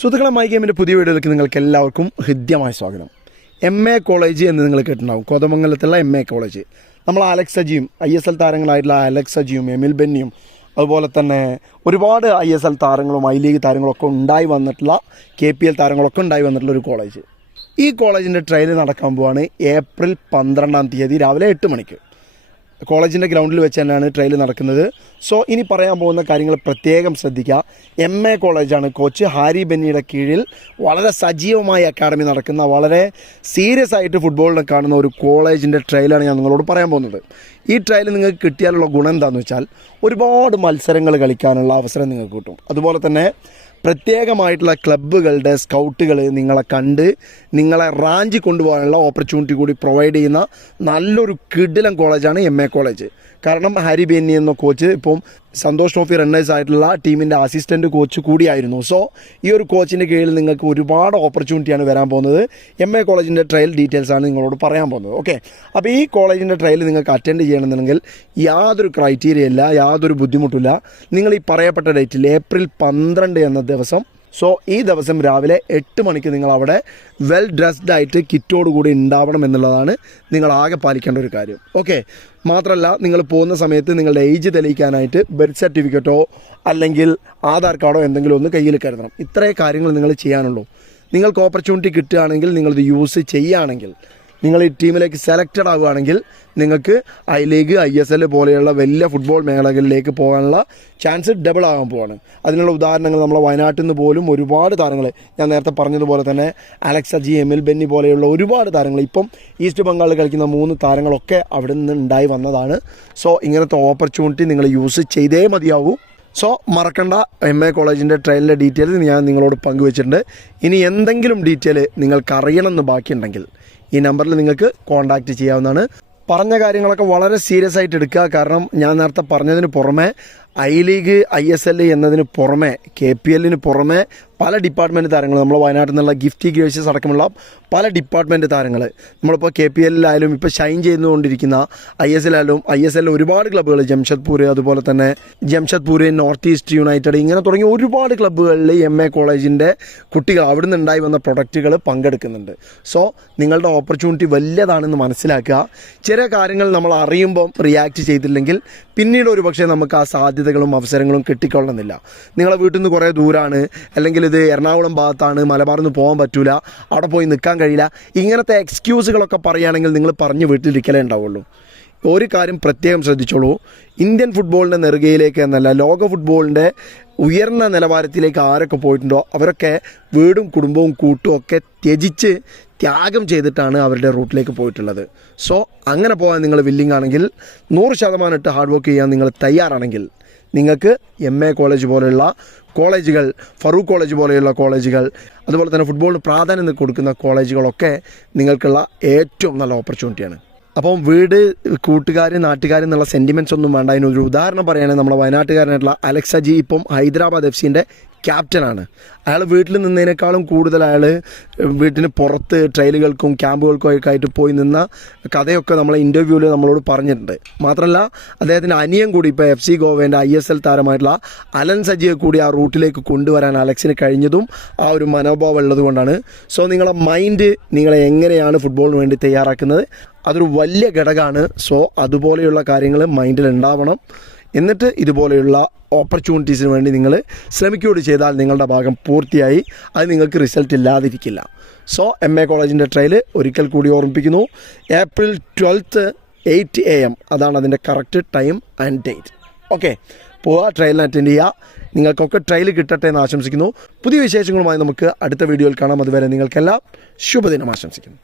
സുഹൃത്തുക്കളെ മൈ ഗെയിമിൻ്റെ പുതിയ വീഡിയോയിലേക്ക് നിങ്ങൾക്ക് എല്ലാവർക്കും ഹൃദ്യമായ സ്വാഗതം. MA കോളേജ് എന്ന് നിങ്ങൾ കേട്ടിട്ടുണ്ടാവും. കോതമംഗലത്തുള്ള MA കോളേജ്. നമ്മൾ അലക്സ് സജിയും ISL താരങ്ങളായിട്ടുള്ള അലക്സ് സജിയും എമിൽ ബെന്നിയും അതുപോലെ തന്നെ ഒരുപാട് ISL താരങ്ങളും ഐ ലീഗ് താരങ്ങളൊക്കെ ഉണ്ടായി വന്നിട്ടുള്ള KPL താരങ്ങളൊക്കെ ഉണ്ടായി വന്നിട്ടുള്ള ഒരു കോളേജ്. ഈ കോളേജിൻ്റെ ട്രയൽ നടക്കാൻ പോവാണ് ഏപ്രിൽ 12 രാവിലെ 8 മണിക്ക്. കോളേജിൻ്റെ ഗ്രൗണ്ടിൽ വെച്ച് തന്നെയാണ് ട്രയൽ നടക്കുന്നത്. സോ ഇനി പറയാൻ പോകുന്ന കാര്യങ്ങൾ പ്രത്യേകം ശ്രദ്ധിക്കുക. MA കോളേജാണ്. കോച്ച് ഹാരി ബെന്നിയുടെ കീഴിൽ വളരെ സജീവമായ അക്കാഡമി നടക്കുന്ന, വളരെ സീരിയസ് ആയിട്ട് ഫുട്ബോളിനെ കാണുന്ന ഒരു കോളേജിൻ്റെ ട്രയലാണ് ഞാൻ നിങ്ങളോട് പറയാൻ പോകുന്നത്. ഈ ട്രയൽ നിങ്ങൾക്ക് കിട്ടിയാലുള്ള ഗുണം എന്താണെന്ന് വെച്ചാൽ ഒരുപാട് മത്സരങ്ങൾ കളിക്കാനുള്ള അവസരം നിങ്ങൾക്ക് കിട്ടും. അതുപോലെ തന്നെ പ്രത്യേകമായിട്ടുള്ള ക്ലബ്ബുകളുടെ സ്കൗട്ടുകൾ നിങ്ങളെ കണ്ട് നിങ്ങളെ റാഞ്ചി കൊണ്ടുപോകാനുള്ള ഓപ്പർച്യൂണിറ്റി കൂടി പ്രൊവൈഡ് ചെയ്യുന്ന നല്ലൊരു കിടിലൻ കോളേജാണ് MA കോളേജ്. കാരണം ഹാരി ബെന്നി എന്ന കോച്ച് ഇപ്പം സന്തോഷ് ട്രോഫി റണ്ണേഴ്സ് ആയിട്ടുള്ള ടീമിൻ്റെ അസിസ്റ്റൻറ്റ് കോച്ച് കൂടിയായിരുന്നു. സോ ഈ ഒരു കോച്ചിൻ്റെ കീഴിൽ നിങ്ങൾക്ക് ഒരുപാട് ഓപ്പർച്യൂണിറ്റിയാണ് വരാൻ പോകുന്നത്. MA കോളേജിൻ്റെ ട്രയൽ ഡീറ്റെയിൽസാണ് നിങ്ങളോട് പറയാൻ പോകുന്നത്. ഓക്കെ, അപ്പോൾ ഈ കോളേജിൻ്റെ ട്രയൽ നിങ്ങൾക്ക് അറ്റൻഡ് ചെയ്യണമെന്നുണ്ടെങ്കിൽ യാതൊരു ക്രൈറ്റീരിയ ഇല്ല, യാതൊരു ബുദ്ധിമുട്ടില്ല. നിങ്ങൾ ഈ പറയപ്പെട്ട ഡേറ്റിൽ ഏപ്രിൽ 12 എന്ന ദിവസം, സോ ഈ ദിവസം രാവിലെ 8 മണിക്ക് നിങ്ങൾ അവിടെ വെൽ ഡ്രസ്ഡ് ആയിട്ട് കിറ്റോട് കൂടി ഉണ്ടാവണം എന്നുള്ളതാണ് നിങ്ങൾ ആകെ പാലിക്കേണ്ട ഒരു കാര്യം. ഓക്കെ, മാത്രമല്ല നിങ്ങൾ പോകുന്ന സമയത്ത് നിങ്ങളുടെ ഏജ് തെളിയിക്കാനായിട്ട് ബർത്ത് സർട്ടിഫിക്കറ്റോ അല്ലെങ്കിൽ ആധാർ കാർഡോ എന്തെങ്കിലും ഒന്ന് കയ്യിൽ കരുതണം. ഇത്രയും കാര്യങ്ങൾ നിങ്ങൾ ചെയ്യാനുള്ളൂ. നിങ്ങൾക്ക് ഓപ്പർച്യൂണിറ്റി കിട്ടുകയാണെങ്കിൽ, നിങ്ങളിത് യൂസ് ചെയ്യുകയാണെങ്കിൽ, നിങ്ങൾ ഈ ടീമിലേക്ക് സെലക്റ്റഡ് ആവുകയാണെങ്കിൽ നിങ്ങൾക്ക് ഐ ലീഗ് ISL പോലെയുള്ള വലിയ ഫുട്ബോൾ മേഖലകളിലേക്ക് പോകാനുള്ള ചാൻസ് ഡബിൾ ആകാൻ പോവാണ്. അതിനുള്ള ഉദാഹരണങ്ങൾ നമ്മളെ വയനാട്ടിൽ നിന്ന് പോലും ഒരുപാട് താരങ്ങൾ, ഞാൻ നേരത്തെ പറഞ്ഞതുപോലെ തന്നെ അലക്സ് സജി, എമിൽ ബെന്നി പോലെയുള്ള ഒരുപാട് താരങ്ങൾ, ഇപ്പം ഈസ്റ്റ് ബംഗാളിൽ കളിക്കുന്ന 3 താരങ്ങളൊക്കെ അവിടെ നിന്ന് ഉണ്ടായി വന്നതാണ്. സോ ഇങ്ങനത്തെ ഓപ്പർച്യൂണിറ്റി നിങ്ങൾ യൂസ് ചെയ്തേ മതിയാവൂ. സോ മറക്കണ്ട, MA കോളേജിൻ്റെ ട്രയലിൻ്റെ ഡീറ്റെയിൽ ഞാൻ നിങ്ങളോട് പങ്കുവച്ചിട്ടുണ്ട്. ഇനി എന്തെങ്കിലും ഡീറ്റെയിൽ നിങ്ങൾക്ക് അറിയണമെന്ന് ബാക്കിയുണ്ടെങ്കിൽ ഈ നമ്പറിൽ നിങ്ങൾക്ക് കോൺടാക്റ്റ് ചെയ്യാവുന്നതാണ്. പറഞ്ഞ കാര്യങ്ങളൊക്കെ വളരെ സീരിയസ് ആയിട്ട് എടുക്കുക. കാരണം ഞാൻ നേരത്തെ പറഞ്ഞതിന് പുറമെ ഐ ലീഗ് ISL എന്നതിന് പുറമെ KPLന് പുറമെ പല ഡിപ്പാർട്ട്മെൻറ്റ് താരങ്ങൾ, നമ്മൾ വയനാട്ടിൽ നിന്നുള്ള ഗിഫ്റ്റി ഗ്രേഷ്യസ് അടക്കമുള്ള പല ഡിപ്പാർട്ട്മെൻറ്റ് താരങ്ങൾ, നമ്മളിപ്പോൾ KPLായാലും ഇപ്പോൾ ഷൈൻ ചെയ്തുകൊണ്ടിരിക്കുന്ന ISL ഒരുപാട് ക്ലബ്ബുകൾ, ജംഷഡ്പൂർ, അതുപോലെ തന്നെ ജംഷഡ്പൂർ, നോർത്ത് ഈസ്റ്റ് യുണൈറ്റഡ്, ഇങ്ങനെ തുടങ്ങിയ ഒരുപാട് ക്ലബ്ബുകളിൽ MA കോളേജിൻ്റെ കുട്ടികൾ അവിടുന്ന് ഉണ്ടായി വന്ന പ്രൊഡക്റ്റുകൾ പങ്കെടുക്കുന്നുണ്ട്. സോ നിങ്ങളുടെ ഓപ്പർച്യൂണിറ്റി വലിയതാണെന്ന് മനസ്സിലാക്കുക. ചില കാര്യങ്ങൾ നമ്മൾ അറിയുമ്പം റിയാക്ട് ചെയ്തില്ലെങ്കിൽ പിന്നീട് ഒരു പക്ഷേ നമുക്ക് ആ സാധ്യതകളും അവസരങ്ങളും കിട്ടിക്കൊള്ളുന്നില്ല. നിങ്ങളെ വീട്ടിൽ നിന്ന് കുറേ ദൂരമാണ്, അല്ലെങ്കിൽ ഇത് എറണാകുളം ഭാഗത്താണ്, മലബാറിൽ നിന്ന് പോകാൻ പറ്റില്ല, അവിടെ പോയി നിൽക്കാൻ കഴിയില്ല, ഇങ്ങനത്തെ എക്സ്ക്യൂസുകളൊക്കെ പറയുകയാണെങ്കിൽ നിങ്ങൾ പറഞ്ഞ് വീട്ടിലിരിക്കലേ ഉണ്ടാവുള്ളൂ. ഒരു കാര്യം പ്രത്യേകം ശ്രദ്ധിച്ചോളൂ. ഇന്ത്യൻ ഫുട്ബോളിൻ്റെ നെറുകയിലേക്ക് എന്നല്ല, ലോക ഫുട്ബോളിൻ്റെ ഉയർന്ന നിലവാരത്തിലേക്ക് ആരൊക്കെ പോയിട്ടുണ്ടോ അവരൊക്കെ വീടും കുടുംബവും കൂട്ടും ഒക്കെ ത്യാഗം ചെയ്തിട്ടാണ് അവരുടെ റൂട്ടിലേക്ക് പോയിട്ടുള്ളത്. സോ അങ്ങനെ പോകാൻ നിങ്ങൾ വില്ലിങ് ആണെങ്കിൽ, 100% ഹാർഡ് വർക്ക് ചെയ്യാൻ നിങ്ങൾ തയ്യാറാണെങ്കിൽ, നിങ്ങൾക്ക് MA കോളേജ് പോലെയുള്ള കോളേജുകൾ, ഫറൂഖ് കോളേജ് പോലെയുള്ള കോളേജുകൾ, അതുപോലെ തന്നെ ഫുട്ബോളിന് പ്രാധാന്യം കൊടുക്കുന്ന കോളേജുകളൊക്കെ നിങ്ങൾക്കുള്ള ഏറ്റവും നല്ല ഓപ്പർച്യൂണിറ്റിയാണ്. അപ്പം വീട്, കൂട്ടുകാർ, നാട്ടുകാർ എന്നുള്ള സെൻറ്റിമെൻറ്റ്സ് ഒന്നും വേണ്ട. അതിനൊരു ഉദാഹരണം പറയുകയാണെങ്കിൽ നമ്മുടെ വയനാട്ടുകാരനായിട്ടുള്ള അലക്സ് സജി ഇപ്പം ഹൈദരാബാദ് FCൻ്റെ ക്യാപ്റ്റനാണ്. അയാൾ വീട്ടിൽ നിന്നതിനേക്കാളും കൂടുതൽ അയാൾ വീട്ടിന് പുറത്ത് ട്രയലുകൾക്കും ക്യാമ്പുകൾക്കും ഒക്കെ ആയിട്ട് പോയി നിന്ന കഥയൊക്കെ നമ്മളെ ഇൻ്റർവ്യൂവിൽ നമ്മളോട് പറഞ്ഞിട്ടുണ്ട്. മാത്രമല്ല അദ്ദേഹത്തിൻ്റെ അനിയൻ കൂടി ഇപ്പോൾ FC ഗോവയുടെ ISL താരമായിട്ടുള്ള അലൻ സജിയെ കൂടി ആ റൂട്ടിലേക്ക് കൊണ്ടുവരാൻ അലക്സിന് കഴിഞ്ഞതും ആ ഒരു മനോഭാവം ഉള്ളത് കൊണ്ടാണ്. സോ നിങ്ങളെ മൈൻഡ് നിങ്ങളെ എങ്ങനെയാണ് ഫുട്ബോളിന് വേണ്ടി തയ്യാറാക്കുന്നത്, അതൊരു വലിയ ഘടകമാണ്. സോ അതുപോലെയുള്ള കാര്യങ്ങൾ മൈൻഡിൽ ഉണ്ടാവണം. എന്നിട്ട് ഇതുപോലെയുള്ള ഓപ്പർച്യൂണിറ്റീസിന് വേണ്ടി നിങ്ങൾ ശ്രമിക്കുകയോട് ചെയ്താൽ നിങ്ങളുടെ ഭാഗം പൂർത്തിയായി. അത് നിങ്ങൾക്ക് റിസൾട്ട് ഇല്ലാതിരിക്കില്ല. സോ MA കോളേജിൻ്റെ ട്രയൽ ഒരിക്കൽ കൂടി ഓർമ്മിപ്പിക്കുന്നു. ഏപ്രിൽ 12 8 AM അതാണ് അതിൻ്റെ correct time and date. Okay, പോവുക, ട്രയലിന് അറ്റൻഡ് ചെയ്യുക. നിങ്ങൾക്കൊക്കെ ട്രയൽ കിട്ടട്ടെ എന്ന് ആശംസിക്കുന്നു. പുതിയ വിശേഷങ്ങളുമായി നമുക്ക് അടുത്ത വീഡിയോയിൽ കാണാം. അതുവരെ നിങ്ങൾക്കെല്ലാം ശുഭദിനം ആശംസിക്കുന്നു.